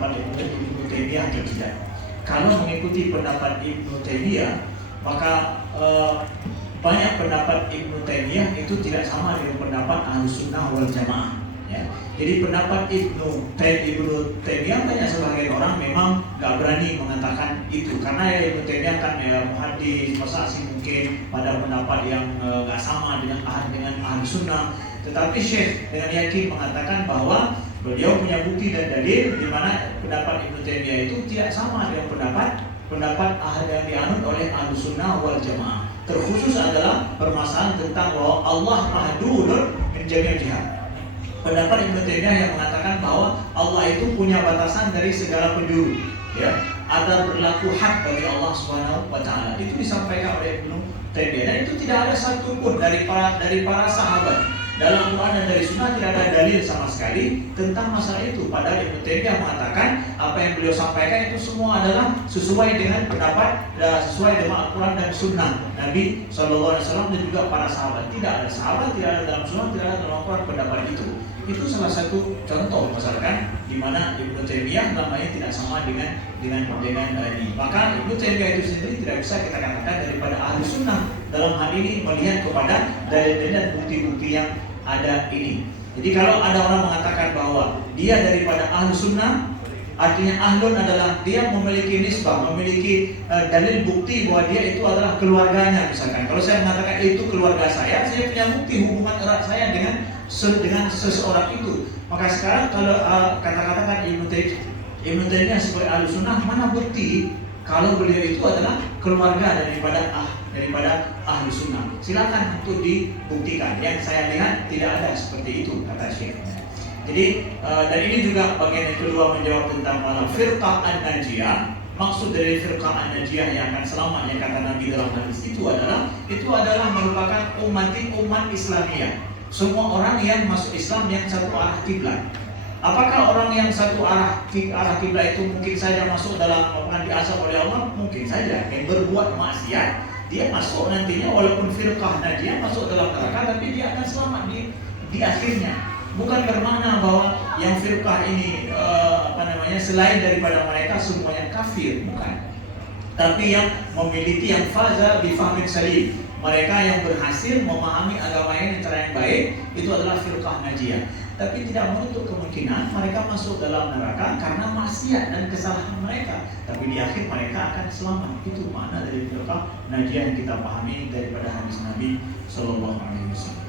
pendapat Ibnu Taimiyah atau tidak. Kalau mengikuti pendapat Ibnu Taimiyah, maka banyak pendapat Ibnu Taimiyah itu tidak sama dengan pendapat Ahlussunnah wal Jamaah. Ya. Jadi pendapat Ibnu Taimiyah banyak sebagian orang memang nggak berani mengatakan itu, karena ya Ibnu Taimiyah kan muhaddits, masa sih mungkin pada pendapat yang nggak sama dengan Ahlussunnah. Tetapi Syekh dengan yakin mengatakan bahwa beliau punya bukti dan dalil di mana pendapat Ibnu Taimiyah itu tidak sama dengan pendapat yang dianut oleh Ahlussunnah wal Jamaah. Terkhusus adalah permasalahan tentang bahwa Allah mahdudun min jami' jihad. Pendapat Ibnu Taimiyah yang mengatakan bahwa Allah itu punya batasan dari segala penjuru, ya. Ada berlaku hak bagi Allah Subhanahu wa taala. Itu disampaikan oleh Ibnu Taimiyah, dan itu tidak ada satupun dari para sahabat dalam Quran dan dari Sunnah, tidak ada dalil sama sekali tentang masalah itu. Padahal Ibnu Taimiyah mengatakan apa yang beliau sampaikan itu semua adalah sesuai dengan pendapat, sesuai dengan Al-Quran dan Sunnah Nabi SAW dan juga para sahabat. Tidak ada sahabat, tidak ada dalam Sunnah, tidak ada dalam Al-Quran pendapat itu. Itu salah satu contoh misalkan di mana Ibnu Taimiyah namanya tidak sama dengan ini. Maka Ibnu Taimiyah itu sendiri tidak bisa kita katakan daripada ahli sunnah dalam hal ini melihat kepada dalil-dalil dan bukti-bukti yang ada ini. Jadi kalau ada orang mengatakan bahwa dia daripada ahli sunnah, artinya ahlun adalah dia memiliki nisbah, memiliki dalil bukti bahwa dia itu adalah keluarganya. Misalkan kalau saya mengatakan itu keluarga saya punya bukti hubungan erat saya dengan seseorang itu. Maka sekarang kalau kata-katakan Ibnu Taimiyah sebagai ahli sunnah, mana bukti kalau beliau itu adalah keluarga daripada ahli sunnah? Silakan untuk dibuktikan. Yang saya lihat tidak ada seperti itu, kata Syekh. Jadi dan ini juga bagian yang kedua menjawab tentang masalah firqah an-najiyah. Maksud dari firqah an-najiyah yang akan selamat yang kata Nabi dalam hadis itu adalah merupakan umat Islamiyah. Semua orang yang masuk Islam yang satu arah kiblat. Apakah orang yang satu arah kiblat itu mungkin saja masuk dalam omongan diazab oleh Allah? Mungkin saja. Yang berbuat maksiat dia masuk nantinya, walaupun firqah najiyah masuk dalam neraka, tapi dia akan selamat di akhirnya. Bukan bermakna bahwa yang firqah ini selain daripada mereka semuanya kafir, bukan. Tapi yang memiliki yang faza bi fahmin salim, mereka yang berhasil memahami agama ini cara yang baik, itu adalah firqah najiyah. Tapi tidak menutup kemungkinan mereka masuk dalam neraka karena maksiat dan kesalahan mereka. Tapi di akhir mereka akan selamat. Itu makna dari firqah najiyah yang kita pahami daripada hadis Nabi Sallallahu Alaihi Wasallam.